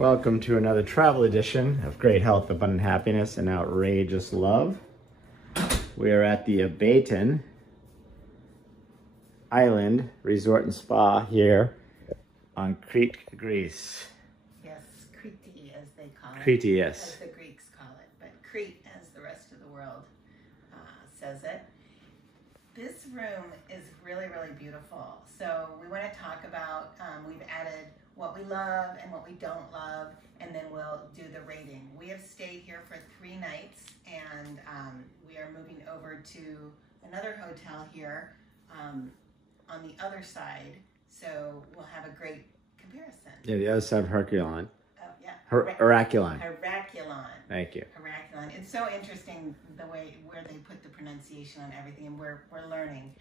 Welcome to another travel edition of Great Health, Abundant Happiness, and Outrageous Love. We are at the Abaton Island Resort and Spa here on Crete, Greece. Yes, Crete as they call it. Crete, yes. As the Greeks call it, but Crete as the rest of the world says it. This room is really, really beautiful. So we want to talk about, we've added what we love and what we don't love, and then we'll do the rating. We have stayed here for 3 nights, and we are moving over to another hotel here on the other side, so we'll have a great comparison. Yeah, the other side of Herculon. Oh, yeah. Herculon. Herculon. Thank you. Herculon. It's so interesting the way where they put the pronunciation on everything, and we're learning.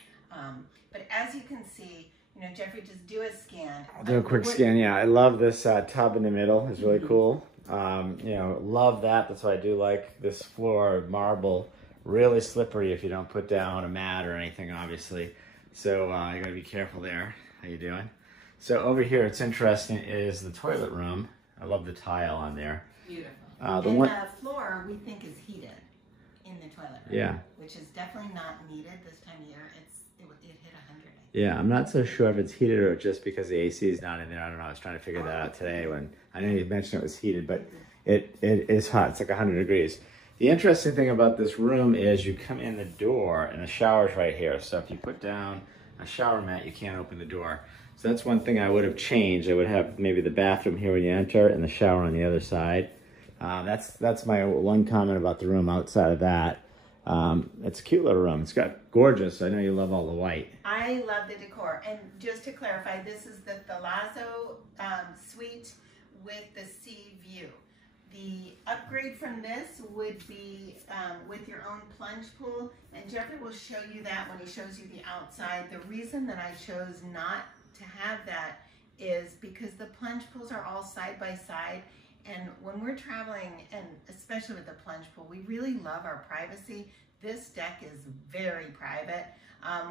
But as you can see, you know, Jeffrey, just do a scan. I'll do a quick scan. Yeah, I love this tub in the middle. It's really cool. You know, love that. That's why I do like this floor, marble, really slippery if you don't put down a mat or anything, obviously. So you gotta be careful there. How you doing? So over here, it's interesting, is the toilet room. I love the tile on there. Beautiful. The floor we think is heated in the toilet room. Yeah. Which is definitely not needed this time of year. It hit 100. Yeah, I'm not so sure if it's heated or just because the AC is not in there. I don't know. I was trying to figure that out today when I know you mentioned it was heated, but it is hot. It's like 100 degrees. The interesting thing about this room is you come in the door and the shower's right here. So if you put down a shower mat, you can't open the door. So that's one thing I would have changed. I would have maybe the bathroom here when you enter and the shower on the other side. That's my one comment about the room. Outside of that, it's a cute little room. It's got gorgeous. I know you love all the white. I love the decor. And just to clarify, this is the Thalazzo suite with the sea view. The upgrade from this would be with your own plunge pool, and Jeffrey will show you that when he shows you the outside. The reason that I chose not to have that is because the plunge pools are all side by side, and when we're traveling, and especially with the plunge pool, we really love our privacy. This deck is very private,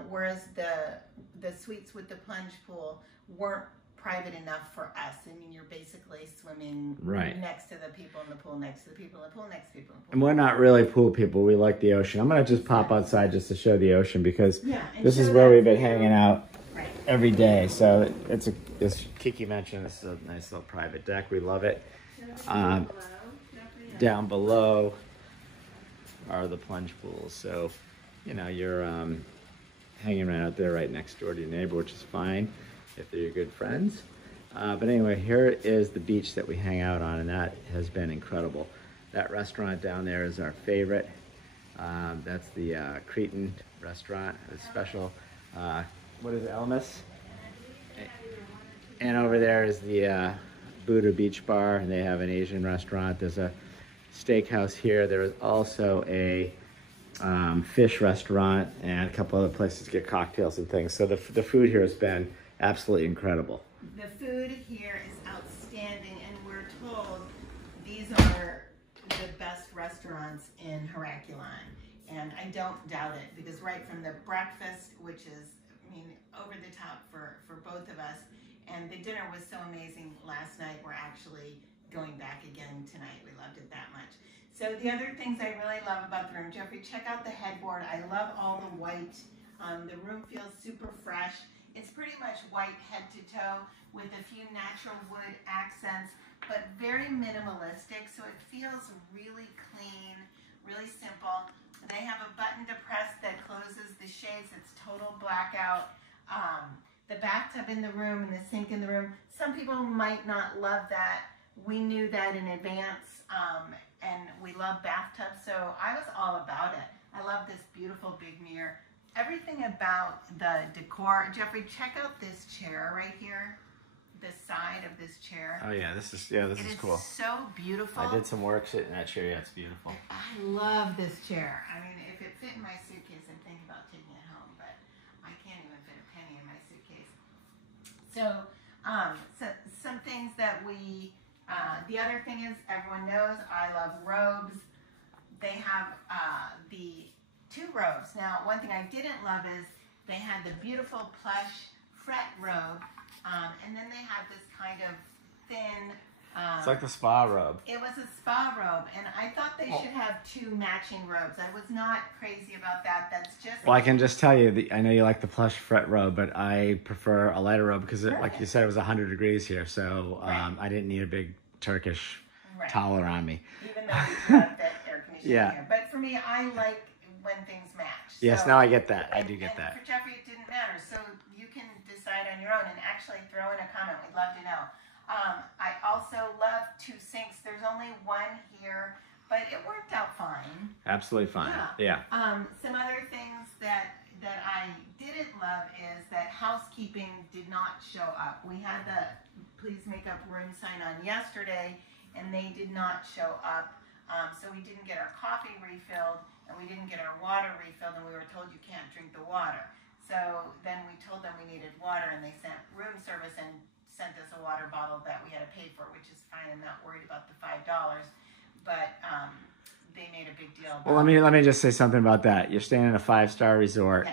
whereas the suites with the plunge pool weren't private enough for us. I mean, you're basically swimming next to the people in the pool, next to the people in the pool, next to the people in the pool. And we're not really pool people. We like the ocean. I'm going to just pop outside just to show the ocean because this is where we've been hanging out every day. So as Kiki mentioned, this is a nice little private deck. We love it. Down below are the plunge pools. So, you know, you're hanging right out there right next door to your neighbor, which is fine if they're your good friends. But anyway, here is the beach that we hang out on, and that has been incredible. That restaurant down there is our favorite. That's the Cretan restaurant. It's special. What is it, Elmas? And over there is the Buddha Beach Bar, and they have an Asian restaurant. There's a steakhouse here. There is also a fish restaurant and a couple other places to get cocktails and things. So the food here has been absolutely incredible. The food here is outstanding, and we're told these are the best restaurants in Herculon, and I don't doubt it, because right from the breakfast, which is, I mean, over the top for both of us, and the dinner was so amazing last night. We're actually going back again tonight. We loved it that much. So the other things I really love about the room, Jeffrey, check out the headboard. I love all the white. The room feels super fresh. It's pretty much white head to toe with a few natural wood accents, but very minimalistic, so it feels really clean, really simple. They have a button to press that closes the shades. It's total blackout. The bathtub in the room and the sink in the room, some people might not love that. We knew that in advance, and we love bathtubs, so I was all about it. I love this beautiful big mirror. Everything about the decor. Jeffrey, check out this chair right here. The side of this chair. Oh yeah, this is cool. It is so beautiful. I did some work sitting in that chair. Yeah, it's beautiful. I love this chair. I mean, if it fit in my suitcase, I'm thinking about taking it home, but I can't even fit a penny in my suitcase. So, some things that we, the other thing is, everyone knows I love robes. They have the 2 robes. Now, one thing I didn't love is they had the beautiful plush fret robe, and then they have this kind of thin It's like the spa robe. It was a spa robe, and I thought they should have 2 matching robes. I was not crazy about that. That's just... Well, I can just tell you, I know you like the plush fret robe, but I prefer a lighter robe because, like you said, it was 100 degrees here, so I didn't need a big Turkish towel around me. Even though we have that air conditioning here. But for me, I like when things match. Yes, now I get that. I do get that. For Jeffrey, it didn't matter, so you can decide on your own and actually throw in a comment. We'd love to know. I also love 2 sinks. There's only 1 here, but it worked out fine. Absolutely fine. Yeah. Some other things that I didn't love is that housekeeping did not show up. We had the please make up room sign on yesterday, and they did not show up. So we didn't get our coffee refilled, and we didn't get our water refilled, and we were told you can't drink the water. So then we told them we needed water, and they sent room service and sent us a water bottle that we had to pay for, which is fine. I'm not worried about the $5, but they made a big deal about Well, let me just say something about that. You're staying in a 5-star resort,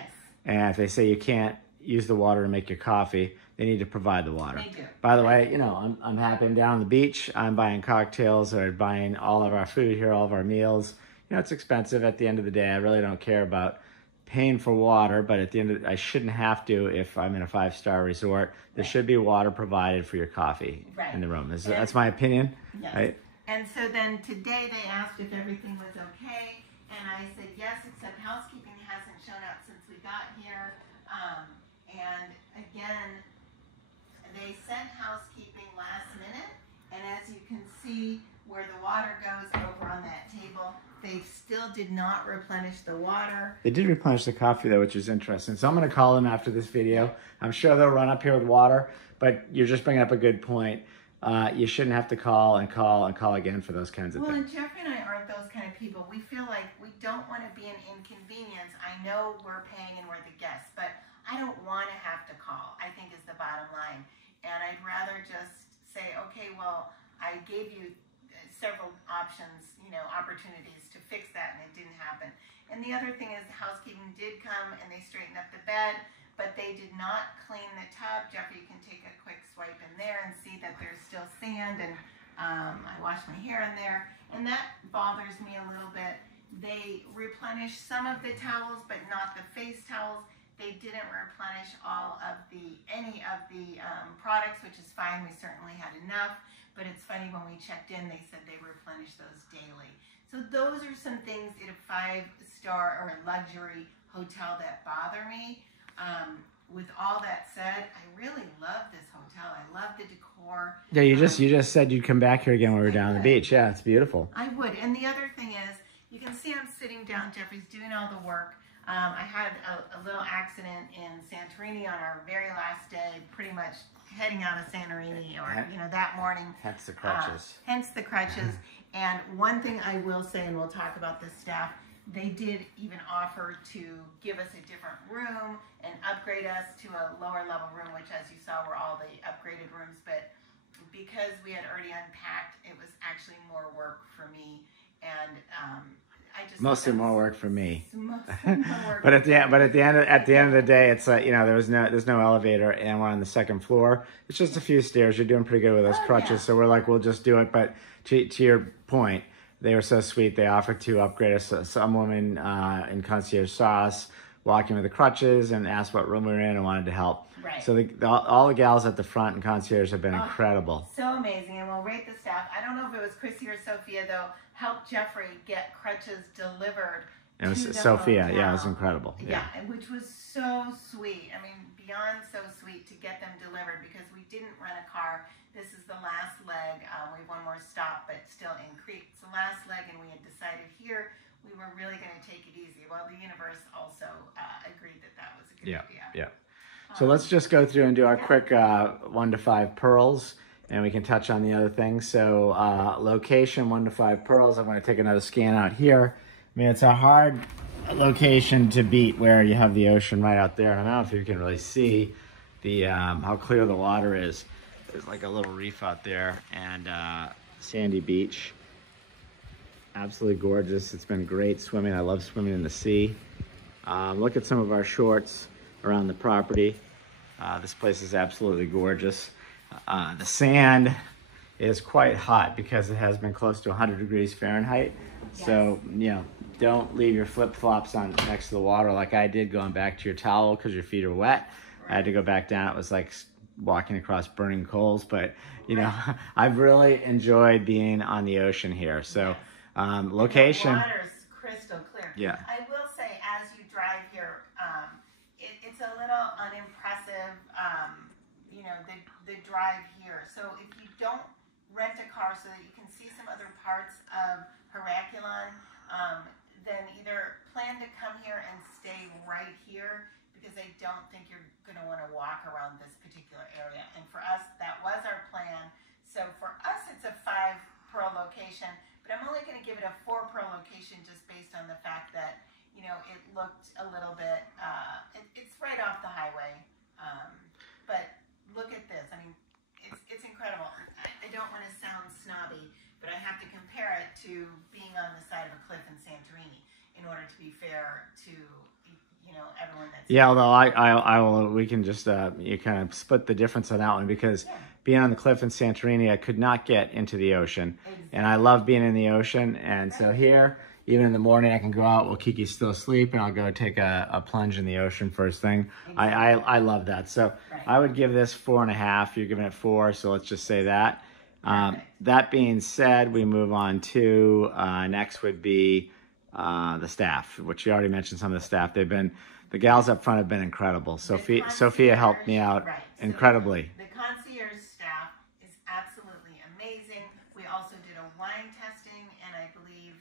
and if they say you can't use the water to make your coffee, they need to provide the water. They do. By the way, you know, I'm happy down on the beach. I'm buying cocktails or buying all of our food here, all of our meals. You know, it's expensive at the end of the day. I really don't care about paying for water, but at the end of I shouldn't have to if I'm in a 5-star resort. There should be water provided for your coffee in the room. That's my opinion. Yes. Right? And so then today they asked if everything was okay, and I said yes, except housekeeping hasn't shown up since we got here. And again, they sent housekeeping last minute, and as you can see where the water goes over on that table, they still did not replenish the water. They did replenish the coffee though, which is interesting. So I'm going to call them after this video. I'm sure they'll run up here with water, but you're just bringing up a good point. You shouldn't have to call and call and call again for those kinds of things. Well, and Jeffrey and I aren't those kind of people. We feel like we don't want to be an inconvenience. I know we're paying and we're the guests, but I don't want to have to call, I think is the bottom line. And I'd rather just say, okay, well, I gave you several options, you know, opportunities to fix that, and it didn't happen. And the other thing is housekeeping did come and they straightened up the bed, but they did not clean the tub. Jeffrey, you can take a quick swipe in there and see that there's still sand, and I washed my hair in there, and that bothers me a little bit. They replenished some of the towels, but not the face towels. They didn't replenish any of the products, which is fine. We certainly had enough, but it's funny when we checked in, they said they replenish those daily. So those are some things in a 5-star or a luxury hotel that bother me. With all that said, I really love this hotel. I love the decor. Yeah, you just said you'd come back here again when we were down on the beach. Yeah, it's beautiful. I would. And the other thing is, you can see I'm sitting down. Jeffrey's doing all the work. I had a little accident in Santorini on our very last day, pretty much heading out of Santorini, or you know, that morning. Hence the crutches. Hence the crutches. And one thing I will say, and we'll talk about the staff, they did even offer to give us a different room and upgrade us to a lower level room, which, as you saw, were all the upgraded rooms. But because we had already unpacked, it was actually more work for me, and I just mostly more work for me. Mostly more work. But at the end of the day, it's like, you know, there's no elevator, and we're on the 2nd floor. It's just a few stairs. You're doing pretty good with those crutches, so we're like, we'll just do it. But to your point, they were so sweet. They offered to upgrade us. Some woman in concierge saw us walking with the crutches and asked what room we were in and wanted to help. Right. So all the gals at the front and concierge have been incredible. So amazing. And we'll rate the staff. I don't know if it was Chrissy or Sophia, though, helped Jeffrey get crutches delivered. It was Sophia. Hotel. Yeah, it was incredible. Yeah, which was so sweet. I mean, beyond so sweet to get them delivered, because we didn't rent a car. This is the last leg. We have one more stop, but still in Crete. It's the last leg, and we had decided here we were really going to take it easy. Well, the universe also agreed that was a good idea. Yeah. So let's just go through and do our quick 1 to 5 pearls, and we can touch on the other things. So location, 1 to 5 pearls. I'm going to take another scan out here. I mean, it's a hard location to beat where you have the ocean right out there. And I don't know if you can really see the how clear the water is. There's like a little reef out there, and sandy beach. Absolutely gorgeous. It's been great swimming. I love swimming in the sea. Look at some of our shorts around the property. This place is absolutely gorgeous. The sand is quite hot because it has been close to 100 degrees Fahrenheit. Yes. So, you know, don't leave your flip-flops on next to the water like I did, going back to your towel because your feet are wet. Right. I had to go back down. It was like walking across burning coals, but you know, I've really enjoyed being on the ocean here. So, location. The water's crystal clear. Yeah. I will say, as you drive here, it's a little unimpressive, you know, the drive here. So if you don't rent a car so that you can see some other parts of Heraclion, then either plan to come here and stay right here, because I don't think you're going to want to walk around this particular area. And for us, that was our plan. So for us, it's a 5-pearl location, but I'm only going to give it a 4-pearl location just based on the fact that, you know, it looked a little bit, it's right off the highway. But look at this. I mean, it's incredible. I don't want to sound snobby, but I have to compare it to being on the side of a cliff in Santorini in order to be fair to, you know, everyone that's... Yeah, although I will, we can just, you kind of split the difference on that one, because being on the cliff in Santorini, I could not get into the ocean. Exactly. And I love being in the ocean. And so here, even in the morning, I can go out while Kiki's still asleep, and I'll go take a plunge in the ocean first thing. Exactly. I love that. So I would give this 4.5. You're giving it 4, so let's just say that. That being said, we move on to, next would be the staff, which you already mentioned some of the staff. They've been, the gals up front have been incredible. Sophia helped me out incredibly. The concierge staff is absolutely amazing. We also did a wine testing, and I believe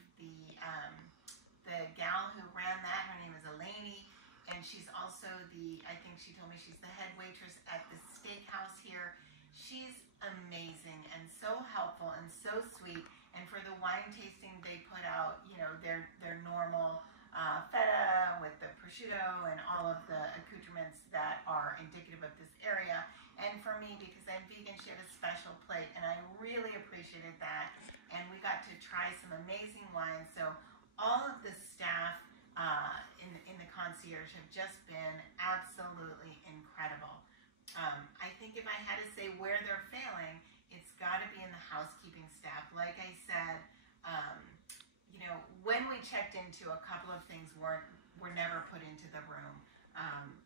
the gal who ran that, her name is Eleni, and she's also I think she told me she's the head waitress at the steakhouse here. She's amazing and so helpful and so sweet. And for the wine tasting, they put out, you know, their normal feta with the prosciutto and all of the accoutrements that are indicative of this area. And for me, because I'm vegan, she had a special plate, and I really appreciated that. And we got to try some amazing wines. So all of the staff in the concierge have just been absolutely incredible. I think if I had to say where they're failing, it's got to be in the housekeeping staff. Like I said, you know, when we checked into, a couple of things were never put into the room.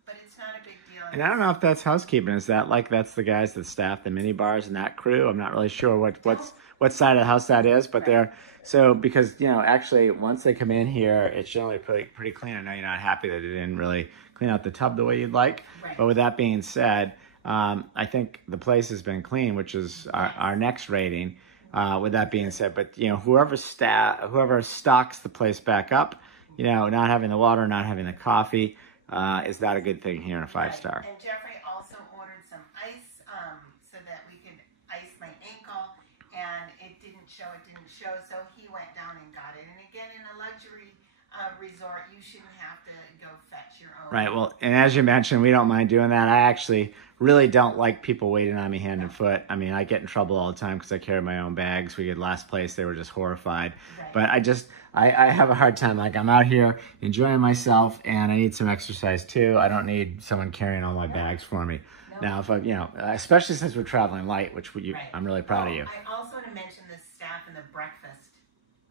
But it's not a big deal. And I don't know if that's housekeeping. Is that like that's the guys that staff the mini bars and that crew? I'm not really sure what side of the house that is, but they're so, because, you know, actually once they come in here, it's generally pretty clean. I know you're not happy that they didn't really clean out the tub the way you'd like, but with that being said, I think the place has been clean, which is our next rating. With that being said, but you know, whoever stocks the place back up, you know, not having the water, not having the coffee, is that a good thing here in a 5-star? And Jeffrey also ordered some ice so that we could ice my ankle, and it didn't show, so he went down and got it. And again, in a luxury resort, you shouldn't have to go fetch your own. Right, well, and as you mentioned, we don't mind doing that. I actually really don't like people waiting on me hand and foot. I mean, I get in trouble all the time because I carry my own bags. We get last place, they were just horrified. But I have a hard time. Like, I'm out here enjoying myself, and I need some exercise too. I don't need someone carrying all my bags for me. Now, if I, you know, especially since we're traveling light, which I'm really proud of you. I also want to mention the staff in the breakfast,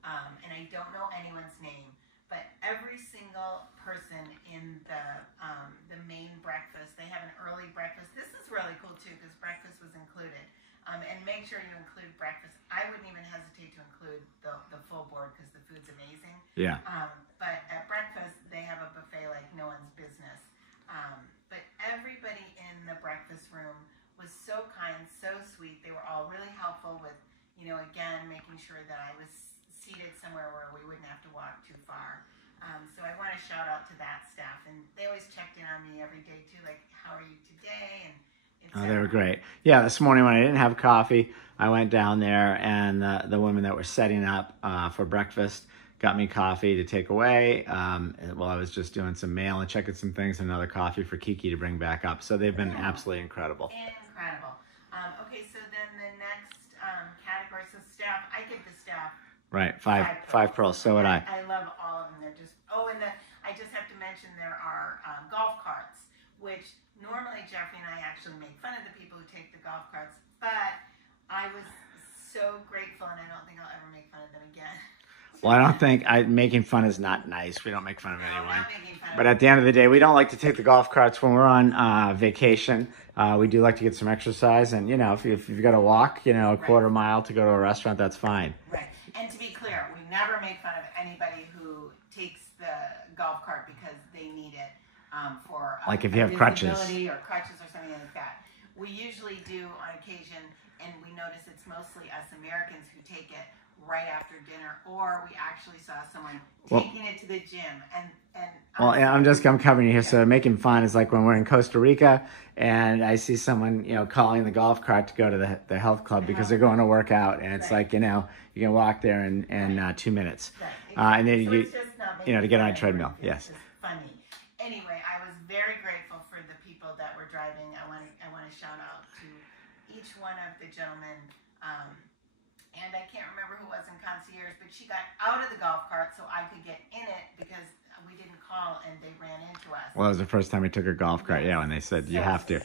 and I don't know anyone's name, but every single person in the main breakfast, they have an early breakfast. This is really cool too, because breakfast was included. And make sure you include breakfast. I wouldn't even hesitate to include the full board because the food's amazing. Yeah. But at breakfast, they have a buffet like no one's business. But everybody in the breakfast room was so kind, so sweet. They were all really helpful with, you know, again, making sure that I was seated somewhere where we wouldn't have to walk too far. So I want to shout out to that staff. And they always checked in on me every day too, like, how are you today? And oh, they were great. Yeah, this morning when I didn't have coffee, I went down there, and the women that were setting up for breakfast got me coffee to take away while I was just doing some mail and checking some things, and another coffee for Kiki to bring back up. So they've been absolutely incredible. Incredible. Okay, so then the next category, so staff, I give the staff five pearls. So would I. I love all of them. They're just, and I just have to mention there are golf carts, which normally Jeffrey and I actually make fun of the people who take the golf carts, but I was so grateful, and I don't think I'll ever make fun of them again. Well, I don't think making fun is not nice. We don't make fun of No, anyone. not making fun of But at the end of the day, we don't like to take the golf carts when we're on vacation. We do like to get some exercise. And, you know, if you've got to walk, you know, a quarter mile to go to a restaurant, that's fine. Right. And to be clear, we never make fun of anybody who takes the golf cart because they need it for like if you have crutches. Or crutches or something like that. We usually do on occasion, and we notice it's mostly us Americans who take it right after dinner, or we actually saw someone taking it to the gym. I'm covering you here. So making fun is like when we're in Costa Rica and I see someone, you know, calling the golf cart to go to the health club because they're going to work out, and it's like, you know, you can walk there in 2 minutes. Right. And then so it's just not you know, to get on a treadmill. It's Yes. just funny. Anyway, I was very grateful for the people that were driving. I want to shout out to each one of the gentlemen. And I can't remember who was in concierge, but she got out of the golf cart so I could get in it because we didn't call and they ran into us. Well, it was the first time we took a golf cart, yeah, when they said you have to.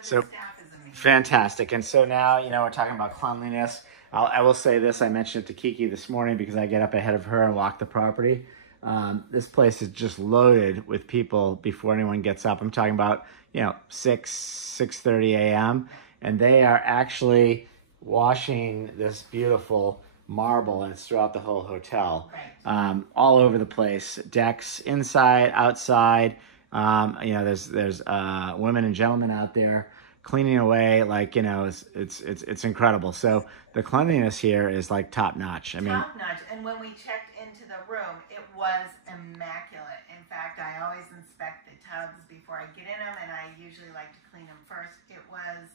So the staff is amazing. Fantastic. And so now, you know, we're talking about cleanliness. I will say this, I mentioned it to Kiki this morning because I get up ahead of her and walk the property. This place is just loaded with people before anyone gets up. I'm talking about, you know, 6:30 a.m. And they are actually washing this beautiful marble, and it's throughout the whole hotel, all over the place, decks, inside, outside. You know, there's women and gentlemen out there cleaning away, like, you know, it's incredible. So the cleanliness here is like top notch. I mean, top notch. And when we checked into the room, it was immaculate. In fact, I always inspect the tubs before I get in them, and I usually like to clean them first. It was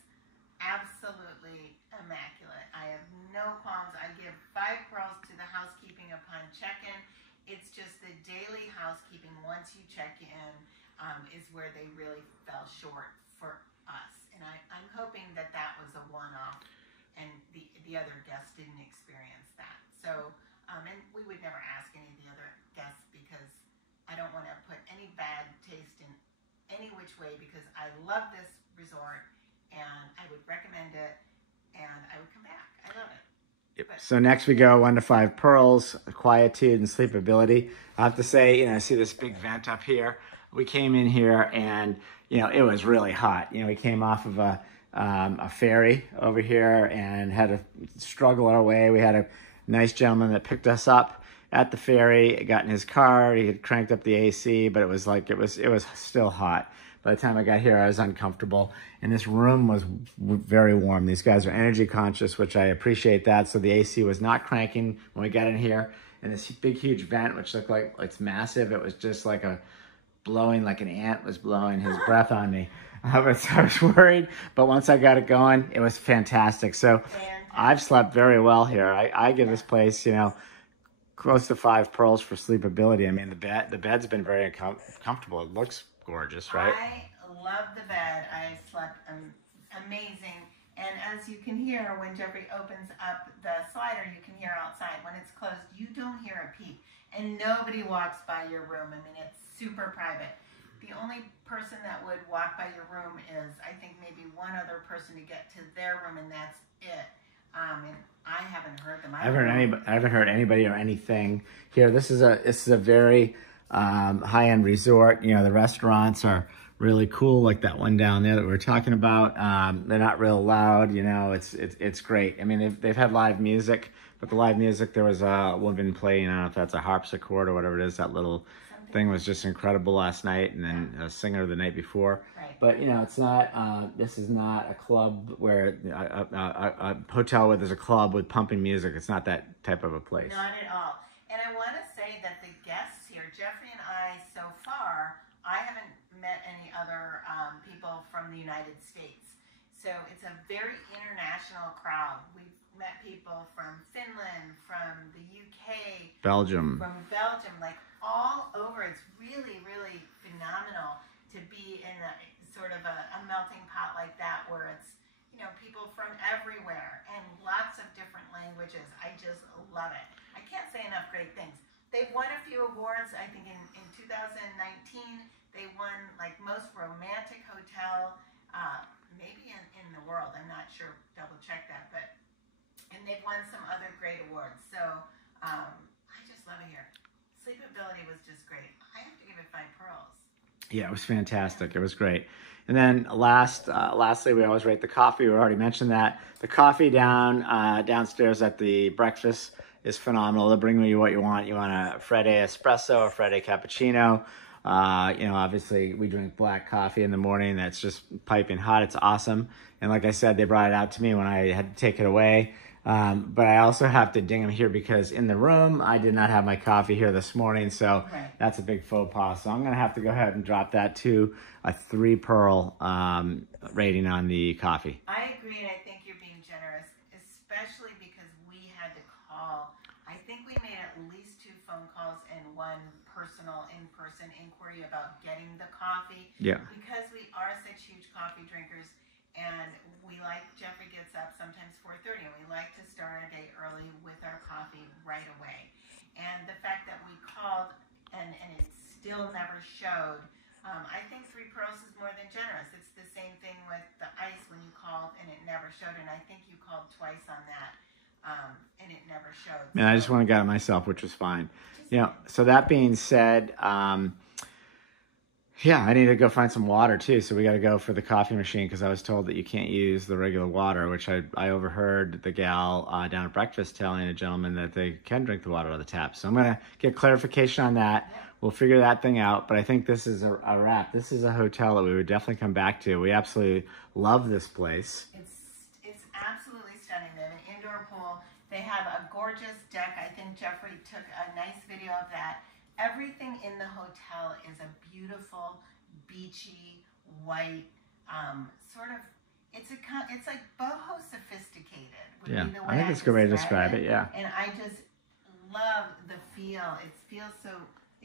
absolutely immaculate. I have no qualms. I give 5 pearls to the housekeeping upon check-in. It's just the daily housekeeping once you check in is where they really fell short for us. And I'm hoping that was a one-off and the other guests didn't experience that. So, and we would never ask any of the other guests because I don't want to put any bad taste in any which way, because I love this resort and I would recommend it, and I would come back. I love it. Yep. So next we go 1 to 5 pearls, quietude and sleepability. I have to say, you know, I see this big vent up here. We came in here and, you know, it was really hot. You know, we came off of a ferry over here and had to struggle our way. We had a nice gentleman that picked us up at the ferry, got in his car, he had cranked up the AC, but it was still hot. By the time I got here, I was uncomfortable, and this room was very warm. These guys are energy conscious, which I appreciate that. So the AC was not cranking when we got in here, and this big, huge vent, which looked like it's massive. It was just like blowing like an ant was blowing his breath on me. I was worried, but once I got it going, it was fantastic. So I've slept very well here. I give this place, you know, close to 5 pearls for sleepability. I mean, the bed's been very comfortable. It looks gorgeous, right? I love the bed. I slept amazing. And as you can hear, when Jeffrey opens up the slider, you can hear outside. When it's closed, you don't hear a peep. And nobody walks by your room. I mean, it's super private. The only person that would walk by your room is, I think, maybe one other person to get to their room, and that's it. And I haven't heard them. I haven't heard anybody or anything here. This is a very high-end resort. You know, the restaurants are really cool, like that one down there that we were talking about. They're not real loud. You know, it's great. I mean, they've had live music, but the live music, there was a woman playing, I don't know if that's a harpsichord or whatever it is, that little thing was just incredible last night, and then a singer the night before. Right. But, you know, it's not, this is not a club where, a hotel where there's a club with pumping music. It's not that type of a place. Not at all. And I want to say that the guests here, Jeffrey and I, so far, I haven't met any other people from the United States. So it's a very international crowd. We've met people from Finland, from the UK, Belgium, like all over. It's really, really phenomenal to be in a sort of a melting pot like that, where it's, you know, people from everywhere and lots of different languages. I just love it. I can't say enough great things. They've won a few awards. I think in 2019, they won like most romantic hotel, maybe in the world. I'm not sure, double check that, and they've won was just great. I have to give it 5 pearls. Yeah, it was fantastic. It was great. And then lastly, we always rate the coffee. We already mentioned that. The coffee downstairs at the breakfast is phenomenal. They'll bring you what you want. You want a Freddy espresso or Freddy cappuccino. You know, obviously we drink black coffee in the morning. That's just piping hot. It's awesome. And like I said, they brought it out to me when I had to take it away. But I also have to ding them here because in the room, I did not have my coffee here this morning. So that's a big faux pas. So I'm going to have to go ahead and drop that to a 3 pearl rating on the coffee. I agree, and I think you're being generous, especially because we had to call. I think we made at least 2 phone calls and 1 personal in-person inquiry about getting the coffee. Yeah. Because we are such huge coffee drinkers, and we like, Jeffrey gets up sometimes 4:30, and we like to start our day early with our coffee right away. And the fact that we called and it still never showed, I think 3 pearls is more than generous. It's the same thing with the ice when you called and it never showed, and I think you called twice on that. And it never showed. And I just went and got it myself, which was fine. You know, so that being said, yeah, I need to go find some water too. So we got to go for the coffee machine because I was told that you can't use the regular water, which I overheard the gal down at breakfast telling a gentleman that they can drink the water out of the tap. So I'm going to get clarification on that. Yeah. We'll figure that thing out. But I think this is a wrap. This is a hotel that we would definitely come back to. We absolutely love this place. It's absolutely stunning. They have an indoor pool. They have a gorgeous deck. I think Jeffrey took a nice video of that. Everything in the hotel is a beautiful, beachy, white, sort of, it's like boho sophisticated would be the way I think it's a good way to describe it, yeah. And I just love the feel. It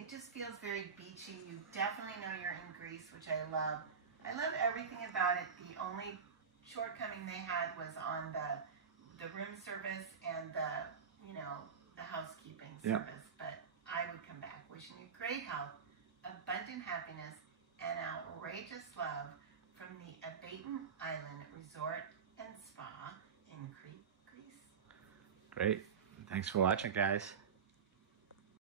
just feels very beachy. You definitely know you're in Greece, which I love. I love everything about it. The only shortcoming they had was on the room service and the housekeeping service, but I would come back wishing you great health, abundant happiness, and outrageous love from the Abaton Island Resort and Spa in Crete, Greece. Great. Thanks for watching, guys.